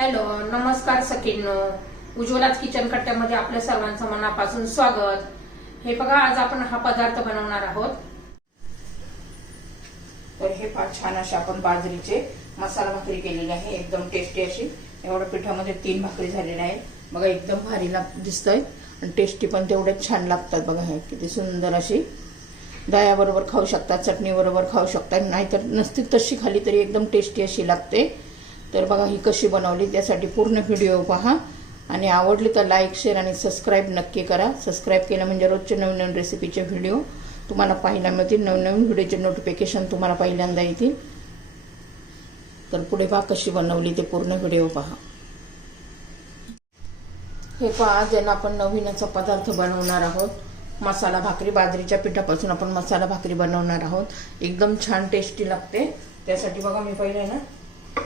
Hello, नमस्कार सखींनो. उज्ज्वलाच kitchen कट्ट्यामध्ये आपल्या सर्वांचं मनापासून स्वागत. हे बघा, आज आपण हा पदार्थ बनवणार आहोत. तर हे फार छान असे आपण बाजरीचे मसाला भाकरी केलेली आहे, एकदम टेस्टी अशी. एवढ्या पिठामध्ये 3 भाकरी झालेल्या आहेत. बघा, एकदम भारी दिसतंय आणि टेस्टी पण तेवढेच छान लागतात. बघा, हे किती सुंदर अशी दह्याबरोबर खाऊ शकतात, चटणीबरोबर खाऊ शकतात, नाहीतर नसती तशी खाली तरी एकदम टेस्टी अशी लागते. तर बघा, ही कशी बनवली त्यासाठी पूर्ण व्हिडिओ पहा आणि आवडली तर लाईक, शेअर आणि सबस्क्राईब नक्की करा. सबस्क्राईब केलं म्हणजे रोजचे नवीन नवीन रेसिपीचे व्हिडिओ तुम्हाला पाहायला मिळतील, नवीन नवीन व्हिडिओचे नोटिफिकेशन तुम्हाला पहिल्यांदा येतील. तर पुढे पहा कशी बनवली ते पूर्ण व्हिडिओ पहा. हे पहा, आज आपण नवीन असा पदार्थ बनवणार आहोत. मसाला भाकरी, बाजरीच्या पिठापासून आपण मसाला भाकरी बनवणार आहोत. एकदम छान टेस्टी लागते. त्यासाठी बघा, मी पहिले ना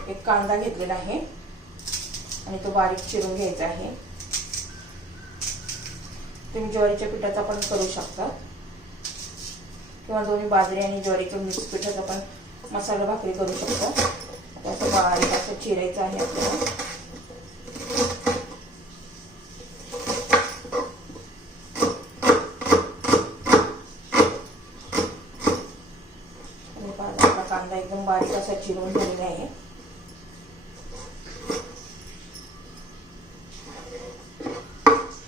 एक कांदा घेतलेला आहे आणि तो बारीक चिरून घ्यायचा आहे. तुम्ही ज्वारीच्या पिठाचा पण करू शकता किंवा दोन्ही बाजरी आणि ज्वारीचं मिक्स पिठाचा पण मसाला भाकरी करू शकता. त्याचं बारीक असं चिरायचं आहे आपल्याला. कांदा एकदम बारीक असा चिरून झालेला आहे.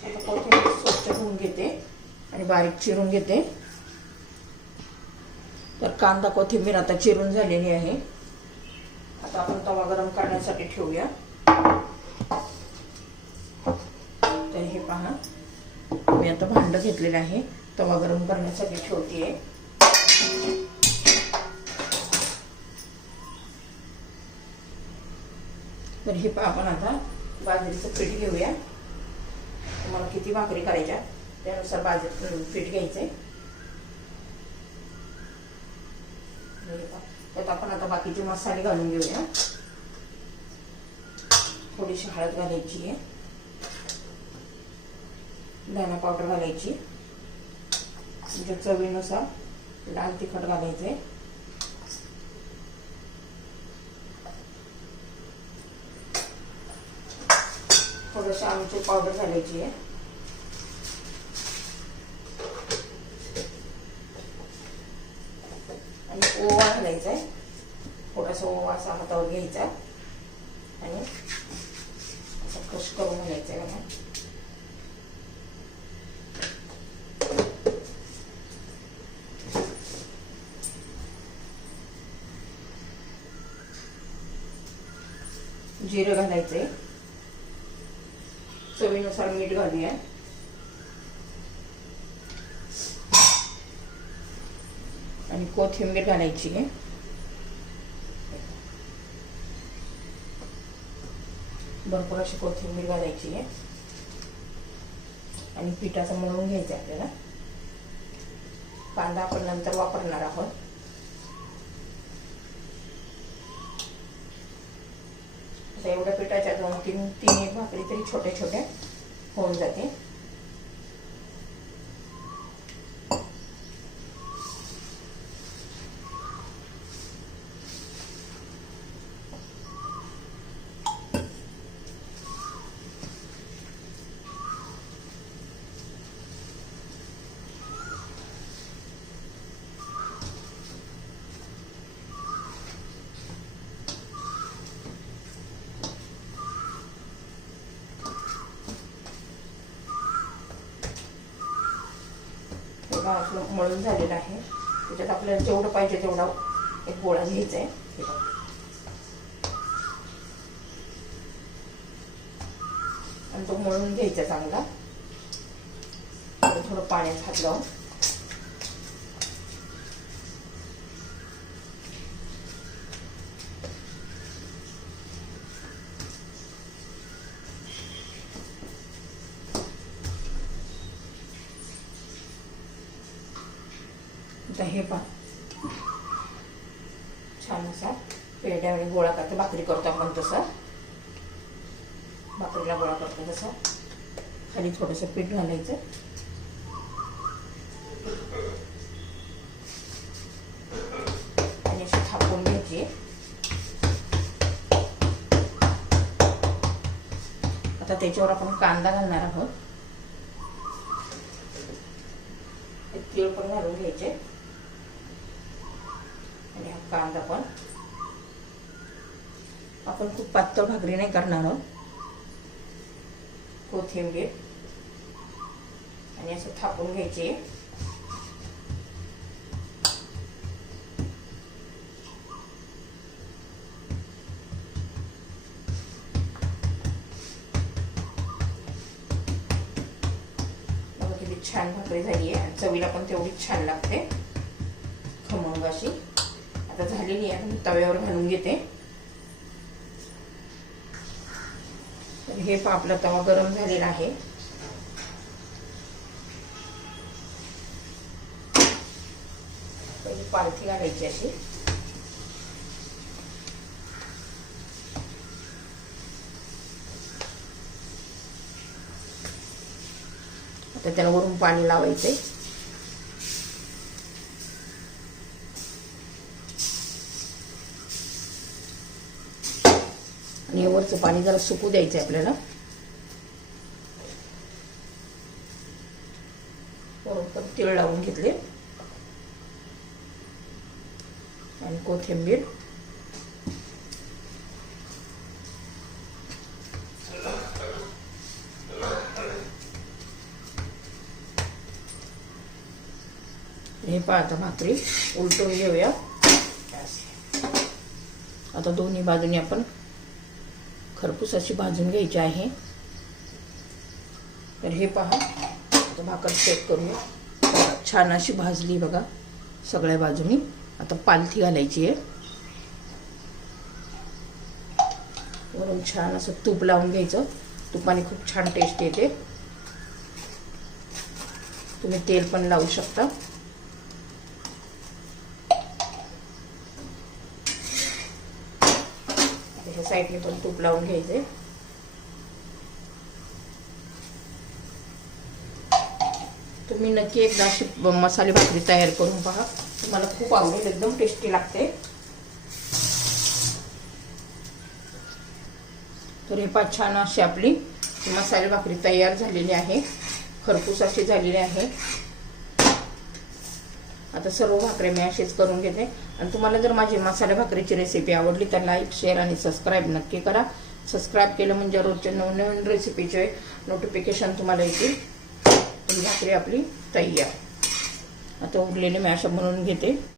आता कोथिंबीर स्वच्छ धुवून घेते आणि बारीक चिरून घेते. तर कांदा कोथिंबीर आता चिरून झालेली आहे. आता आपण तवा गरम करण्यासाठी ठेवूया. तर हे पहा, मी आता भांड घेतलेलं आहे, तवा गरम करण्यासाठी ठेवतेय. तर हे पहा, आपण आता बाजरीचं पीठ घेऊया. तुम्हाला किती भाकरी करायच्या त्यानुसार बाजरीचं पीठ घ्यायचंय. त्यात आपण आता बाकीचे मसाले घालून घेऊया. थोडीशी हळद घालायची आहे, धना पावडर घालायची, तुमच्या चवीनुसार लाल तिखट घालायचंय, थोडीशी आमचूर पावडर घालायची आहे, आणि ओवा घालायचा आहे. थोडासा ओवा असा हातावर घ्यायचा आणि असं क्रश करून घालायचं आहे. बघा, जिरं घालायचंय, चवीनुसार मीठ घालूया आणि कोथिंबीर घालायची आहे. भरपूर अशी कोथिंबीर घालायची आहे आणि पिठाचं मळून घ्यायचं आपल्याला. कांदा आपण नंतर वापरणार आहोत. एवढ्या पिठाच्या 2-3 भाकरी तरी छोटे छोटे होऊन जाते. मळून झालेला आहे. त्याच्यात आपल्याला जेवढं पाहिजे तेवढा एक गोळा घ्यायचा आहे आणि तो मळून घ्यायचा चांगला. थोडं पाण्यात हात लावून हे पहा, छान असा पेढ्या आणि गोळा करतो, भाकरी करतो आपण तसं, भाकरीला गोळा करतो तसं. खाली थोडंसं पीठ घालायचं आणि अशी थापून घ्यायची. आता त्याच्यावर आपण कांदा घालणार आहोत. तीळ पण घालून घ्यायचे आणि हा कांदा पण. आपण खूप पातळ भाकरी नाही करणार आहोत. कोथिंबीर आणि असं थापून घ्यायचे. बघा किती छान भाकरी झाली आहे. चवीला पण तेवढीच छान लागते, खमंग अशी. आता झालेली आहे. मी तव्यावर घालून घेते. तर हे आपला तवा गरम झालेला आहे. पहिली पालथी घालायची अशी. आता त्याला वरून पाणी लावायचंय. आणि वरचं पाणी जरा सुकू द्यायचं आपल्याला. वरून पण तीळ लावून घेतले आणि कोथिंबीर. हे आता भाकरी उलटून घेऊया. आता दोन्ही बाजूने आपण खरपूस अशी भाजून घ्यायची आहे. तर हे पहा, आता भाकर चेक करूया. छान अशी भाजली बघा सगळ्या बाजूनी. आता पालथी घालायची आहे. वरून छान असं तूप लावून घ्यायचं. तुपाने खूप छान टेस्ट येते. तुम्ही तेल पण लावू शकता. ह्या साईडने पण तूप लावून घ्यायचे. तुम्ही नक्की एकदा अशी मसाले भाकरी तयार करून पहा. तुम्हाला खूप आवडेल. एकदम टेस्टी लागते. तर हे पाच छान अशी आपली मसाले भाकरी तयार झालेली आहे. खरपूस अशी झालेली आहे. आता सर्व भाकरी मी अशीच करून घेते. आणि तुम्हाला जर माझी मसाले भाकरीची रेसिपी आवडली तर लाईक, शेअर आणि सबस्क्राईब नक्की करा. सबस्क्राईब केलं म्हणजे रोजच्या नवनवीन रेसिपीचे नोटिफिकेशन तुम्हाला येतील. भाकरी आपली तयार. आता उरलेली मी अशा बनवून घेते.